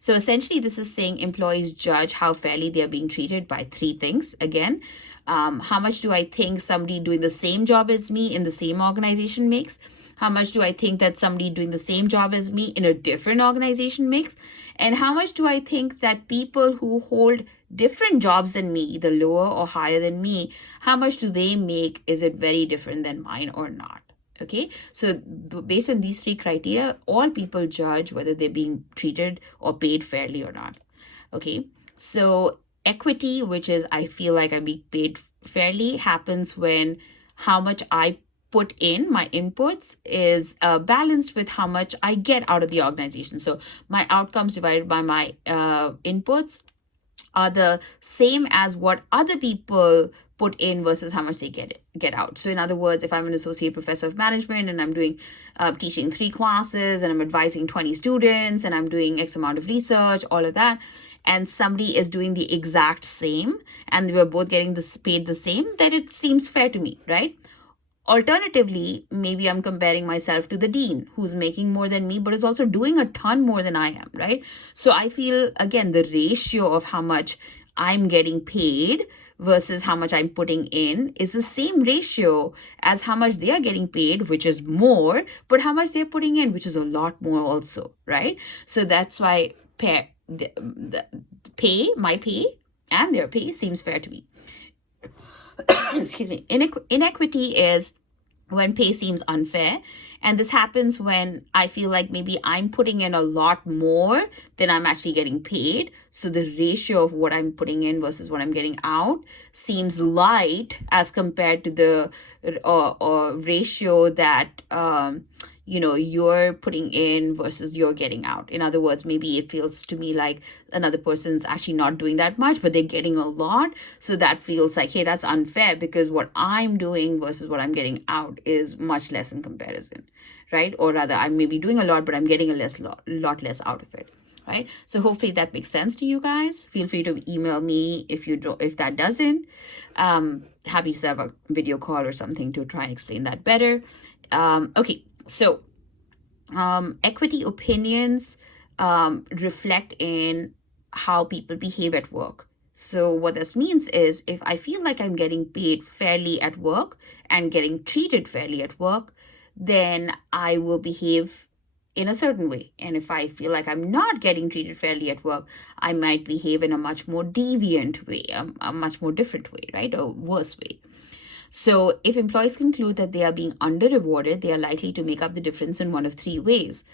So essentially, this is saying employees judge how fairly they are being treated by three things. Again, how much do I think somebody doing the same job as me in the same organization makes? How much do I think that somebody doing the same job as me in a different organization makes? And how much do I think that people who hold different jobs than me, either lower or higher than me, how much do they make? Is it very different than mine or not? Okay, so based on these three criteria, all people judge whether they're being treated or paid fairly or not. Okay, so equity, which is I feel like I'm being paid fairly, happens when how much I put in my inputs is balanced with how much I get out of the organization. So my outcomes divided by my inputs are the same as what other people put in versus how much they get out. So in other words, if I'm an associate professor of management and I'm doing teaching 3 classes and I'm advising 20 students and I'm doing X amount of research, all of that, and somebody is doing the exact same and we're both getting this paid the same, then it seems fair to me, right? Alternatively, maybe I'm comparing myself to the dean who's making more than me, but is also doing a ton more than I am, right? So I feel, again, the ratio of how much I'm getting paid versus how much I'm putting in is the same ratio as how much they are getting paid, which is more, but how much they're putting in, which is a lot more also, right? So that's why my pay and their pay seems fair to me. Excuse me. Inequity is when pay seems unfair. And this happens when I feel like maybe I'm putting in a lot more than I'm actually getting paid. So the ratio of what I'm putting in versus what I'm getting out seems light as compared to the ratio that you're putting in versus you're getting out. In other words, maybe it feels to me like another person's actually not doing that much, but they're getting a lot. So that feels like, hey, that's unfair because what I'm doing versus what I'm getting out is much less in comparison, right? Or rather, I may be doing a lot, but I'm getting a lot less out of it. Right? So hopefully that makes sense to you guys. Feel free to email me if that doesn't. Happy to set up a video call or something to try and explain that better. Okay, so equity opinions reflect in how people behave at work. So what this means is if I feel like I'm getting paid fairly at work and getting treated fairly at work, then I will behave in a certain way. And if I feel like I'm not getting treated fairly at work, I might behave in a much more deviant way, a much more different way, right? A worse way. So if employees conclude that they are being under-rewarded, they are likely to make up the difference in one of three ways.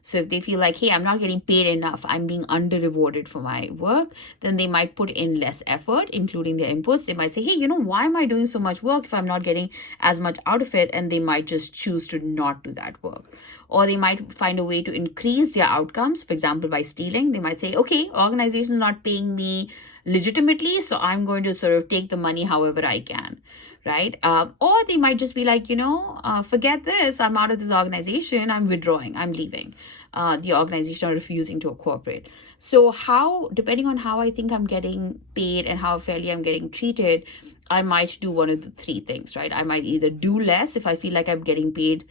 So if they feel like, hey, I'm not getting paid enough, I'm being under-rewarded for my work, then they might put in less effort, including their inputs. They might say, hey, why am I doing so much work if I'm not getting as much out of it? And they might just choose to not do that work. Or they might find a way to increase their outcomes, for example, by stealing. They might say, okay, organization is not paying me legitimately, so I'm going to sort of take the money however I can. Right? Or they might just be like, forget this. I'm out of this organization. I'm withdrawing. I'm leaving the organization or refusing to cooperate. So depending on how I think I'm getting paid and how fairly I'm getting treated, I might do one of the three things, right? I might either do less if I feel like I'm getting paid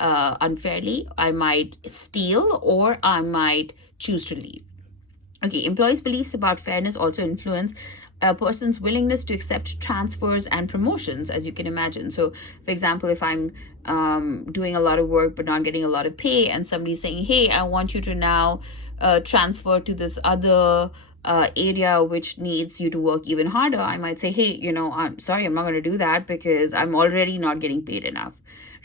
unfairly. I might steal or I might choose to leave. Okay, employees' beliefs about fairness also influence a person's willingness to accept transfers and promotions, as you can imagine. So, for example, if I'm doing a lot of work but not getting a lot of pay, and somebody's saying, hey, I want you to now transfer to this other area which needs you to work even harder, I might say, hey, I'm sorry, I'm not going to do that because I'm already not getting paid enough.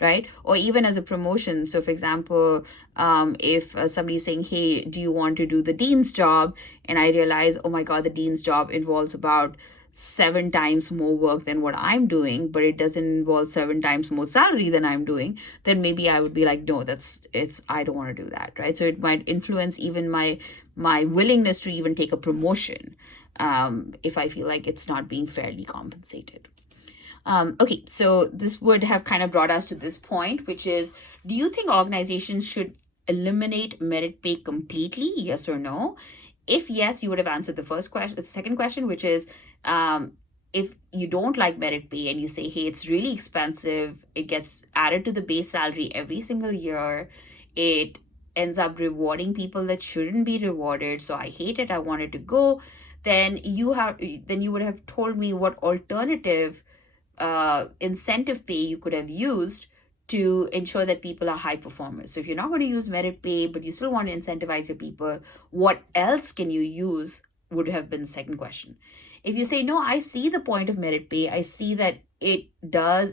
Right? Or even as a promotion. So for example, if somebody's saying, hey, do you want to do the dean's job? And I realize, oh my God, the dean's job involves about 7 times more work than what I'm doing, but it doesn't involve 7 times more salary than I'm doing, then maybe I would be like, no, I don't want to do that, right? So it might influence even my willingness to even take a promotion if I feel like it's not being fairly compensated. Okay, so this would have kind of brought us to this point, which is, do you think organizations should eliminate merit pay completely? Yes or no? If yes, you would have answered the second question, which is, if you don't like merit pay and you say, hey, it's really expensive, it gets added to the base salary every single year, it ends up rewarding people that shouldn't be rewarded, so I hate it, I wanted to go, then you would have told me what alternative incentive pay you could have used to ensure that people are high performers. So if you're not going to use merit pay, but you still want to incentivize your people, what else can you use would have been the second question. If you say, no, I see the point of merit pay, I see that it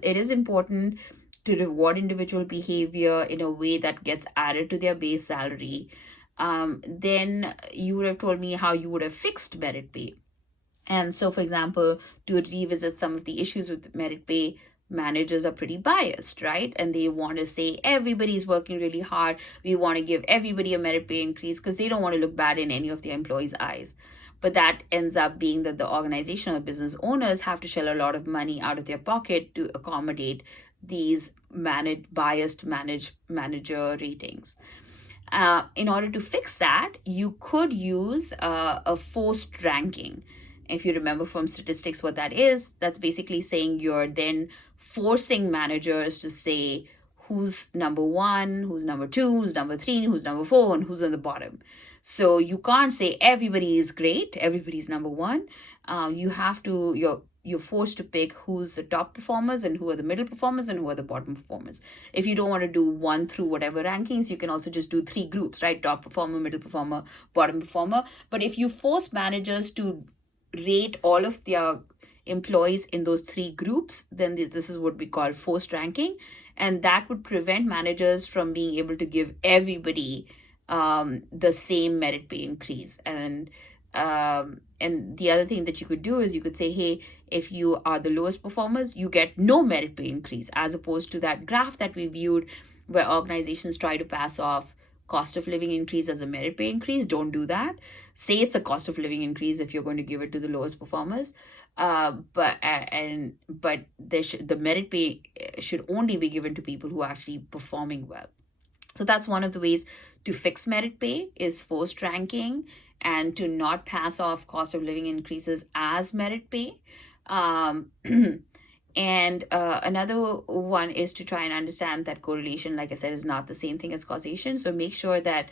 is important to reward individual behavior in a way that gets added to their base salary, then you would have told me how you would have fixed merit pay. And so, for example, to revisit some of the issues with merit pay, managers are pretty biased, right? And they want to say everybody's working really hard. We want to give everybody a merit pay increase because they don't want to look bad in any of their employees' eyes. But that ends up being that the organizational business owners have to shell a lot of money out of their pocket to accommodate these biased manager ratings. In order to fix that, you could use a forced ranking. If you remember from statistics what that is, that's basically saying you're then forcing managers to say who's number one, who's number two, who's number three, who's number four, and who's on the bottom. So you can't say everybody is great, everybody's number one. You're forced to pick who's the top performers and who are the middle performers and who are the bottom performers. If you don't want to do one through whatever rankings, you can also just do three groups, right? Top performer, middle performer, bottom performer. But if you force managers to rate all of their employees in those three groups, then this is what we call forced ranking. And that would prevent managers from being able to give everybody the same merit pay increase. And the other thing that you could do is you could say, hey, if you are the lowest performers, you get no merit pay increase, as opposed to that graph that we viewed where organizations try to pass off cost of living increase as a merit pay increase. Don't do that. Say it's a cost of living increase if you're going to give it to the lowest performers. But the merit pay should only be given to people who are actually performing well. So that's one of the ways to fix merit pay, is forced ranking, and to not pass off cost of living increases as merit pay. And another one is to try and understand that correlation, like I said, is not the same thing as causation. So make sure that,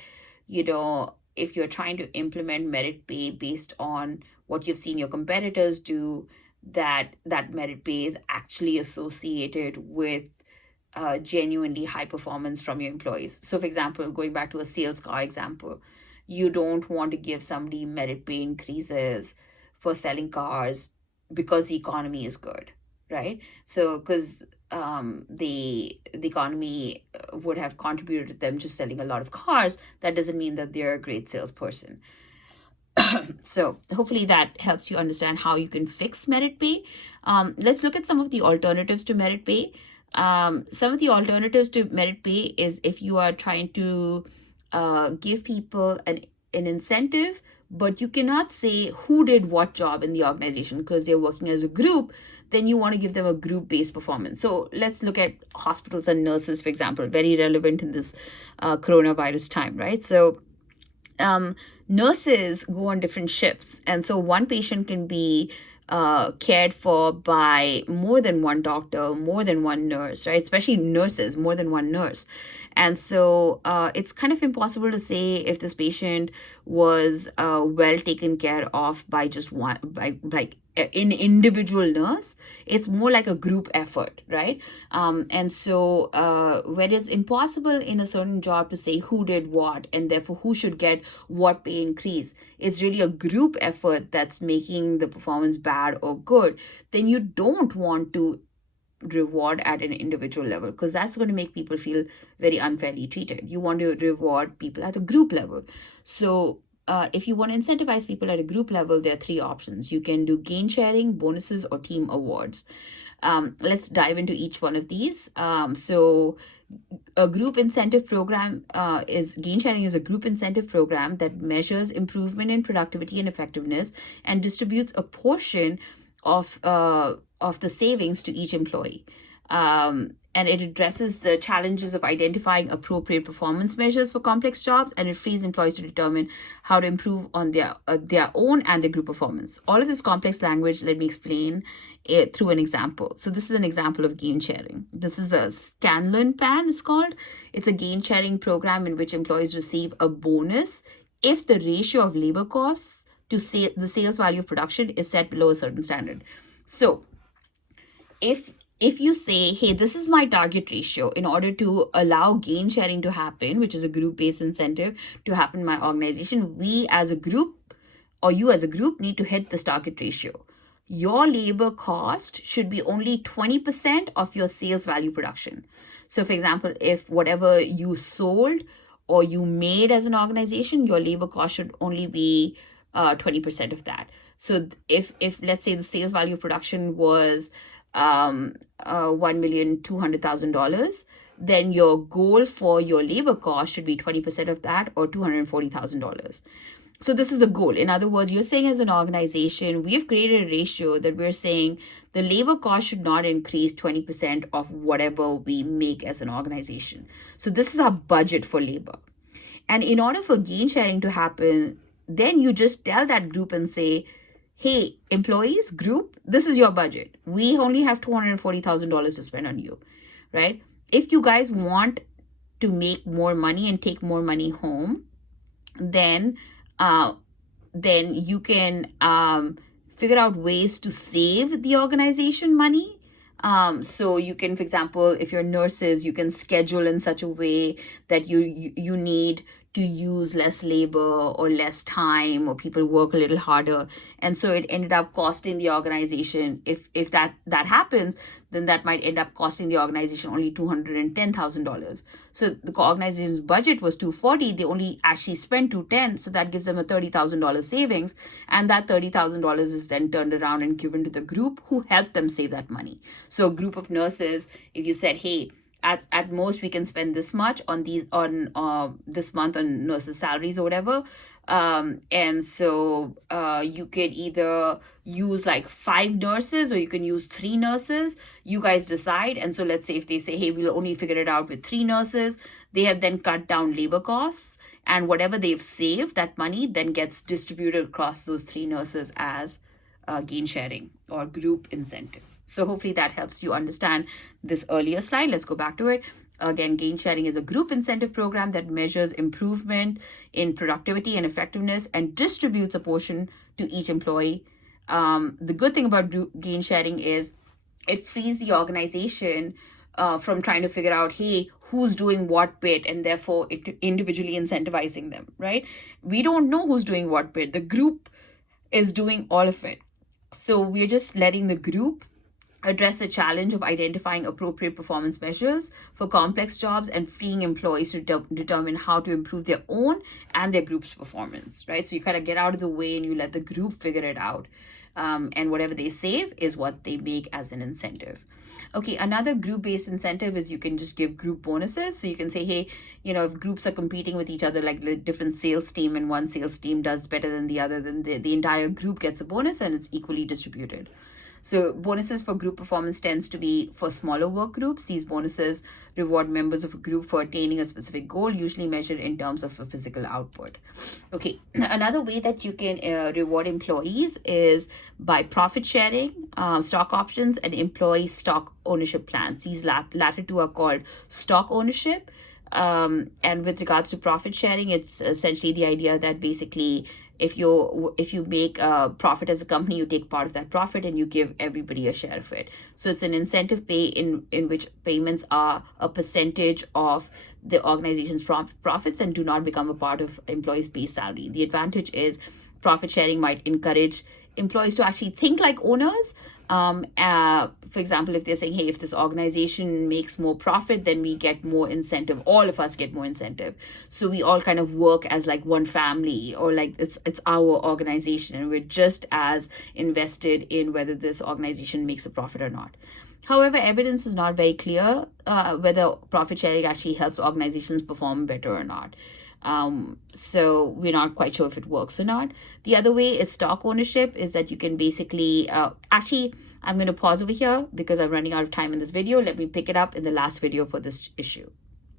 if you're trying to implement merit pay based on what you've seen your competitors do, that merit pay is actually associated with genuinely high performance from your employees. So, for example, going back to a sales car example, you don't want to give somebody merit pay increases for selling cars because the economy is good, right? So, because the economy would have contributed to them just selling a lot of cars, that doesn't mean that they're a great salesperson. So hopefully that helps you understand how you can fix merit pay. Let's look at some of the alternatives to merit pay. Some of the alternatives to merit pay is if you are trying to give people an incentive, but you cannot say who did what job in the organization because they're working as a group, then you want to give them a group-based performance. So let's look at hospitals and nurses, for example, very relevant in this coronavirus time, right? So nurses go on different shifts. And so one patient can be cared for by more than one doctor, more than one nurse, right? Especially nurses, more than one nurse. And so it's kind of impossible to say if this patient was well taken care of by just one, by like an individual nurse. It's more like a group effort, right? And so where it's impossible in a certain job to say who did what and therefore who should get what pay increase, it's really a group effort that's making the performance bad or good, then you don't want to reward at an individual level because that's going to make people feel very unfairly treated. You want to reward people at a group level. So if you want to incentivize people at a group level, there are three options. You can do gain sharing, bonuses, or team awards. Let's dive into each one of these. So a group incentive program gain sharing is a group incentive program that measures improvement in productivity and effectiveness and distributes a portion of the savings to each employee. and it addresses the challenges of identifying appropriate performance measures for complex jobs, and it frees employees to determine how to improve on their own and their group performance. All of this complex language, let me explain it through an example. So this is an example of gain sharing. This is a Scanlon PAN, it's called. It's a gain sharing program in which employees receive a bonus if the ratio of labor costs to the sales value of production is set below a certain standard. So if you say, hey, this is my target ratio in order to allow gain sharing to happen, which is a group-based incentive to happen in my organization, we as a group or you as a group need to hit this target ratio. Your labor cost should be only 20% of your sales value production. So for example, if whatever you sold or you made as an organization, your labor cost should only be 20% of that. So if let's say the sales value of production was $1,200,000, then your goal for your labor cost should be 20% of that, or $240,000. So this is the goal. In other words, you're saying as an organization, we've created a ratio that we're saying the labor cost should not increase 20% of whatever we make as an organization. So this is our budget for labor. And in order for gain sharing to happen, then you just tell that group and say, hey, employees, group, this is your budget. We only have $240,000 to spend on you, right? If you guys want to make more money and take more money home, then you can figure out ways to save the organization money. So you can, for example, if you're nurses, you can schedule in such a way that you need to use less labor or less time, or people work a little harder. And so it ended up costing the organization, if that happens, then that might end up costing the organization only $210,000. So the organization's budget was $240,000, they only actually spent $210,000, so that gives them a $30,000 savings, and that $30,000 is then turned around and given to the group who helped them save that money. So a group of nurses, if you said, hey, at most we can spend this much on this month on nurses' salaries or whatever, and so you could either use like 5 nurses or you can use 3 nurses. You guys decide. And so let's say if they say, hey, we'll only figure it out with 3 nurses, they have then cut down labor costs, and whatever they've saved, that money then gets distributed across those 3 nurses as gain sharing or group incentive. So hopefully that helps you understand this earlier slide. Let's go back to it. Again, gain sharing is a group incentive program that measures improvement in productivity and effectiveness and distributes a portion to each employee. The good thing about gain sharing is it frees the organization from trying to figure out, hey, who's doing what bit, and therefore individually incentivizing them, right? We don't know who's doing what bit. The group is doing all of it. So we're just letting the group address the challenge of identifying appropriate performance measures for complex jobs and freeing employees to determine how to improve their own and their group's performance, right? So you kind of get out of the way and you let the group figure it out. And whatever they save is what they make as an incentive. Okay, another group-based incentive is you can just give group bonuses. So you can say, hey, if groups are competing with each other, like the different sales team, and one sales team does better than the other, then the entire group gets a bonus and it's equally distributed. So bonuses for group performance tends to be for smaller work groups. These bonuses reward members of a group for attaining a specific goal, usually measured in terms of a physical output. Okay, another way that you can reward employees is by profit sharing, stock options, and employee stock ownership plans. These latter two are called stock ownership. And with regards to profit sharing, it's essentially the idea that basically if you make a profit as a company, you take part of that profit and you give everybody a share of it. So it's an incentive pay in which payments are a percentage of the organization's profits and do not become a part of employees' base salary. The advantage is profit sharing might encourage employees to actually think like owners. For example, if they're saying, hey, if this organization makes more profit, then we get more incentive. All of us get more incentive. So we all kind of work as like one family, or like it's our organization, and we're just as invested in whether this organization makes a profit or not. However, evidence is not very clear whether profit sharing actually helps organizations perform better or not. So we're not quite sure if it works or not. The other way is stock ownership, is that you can basically, actually, I'm going to pause over here because I'm running out of time in this video. Let me pick it up in the last video for this issue.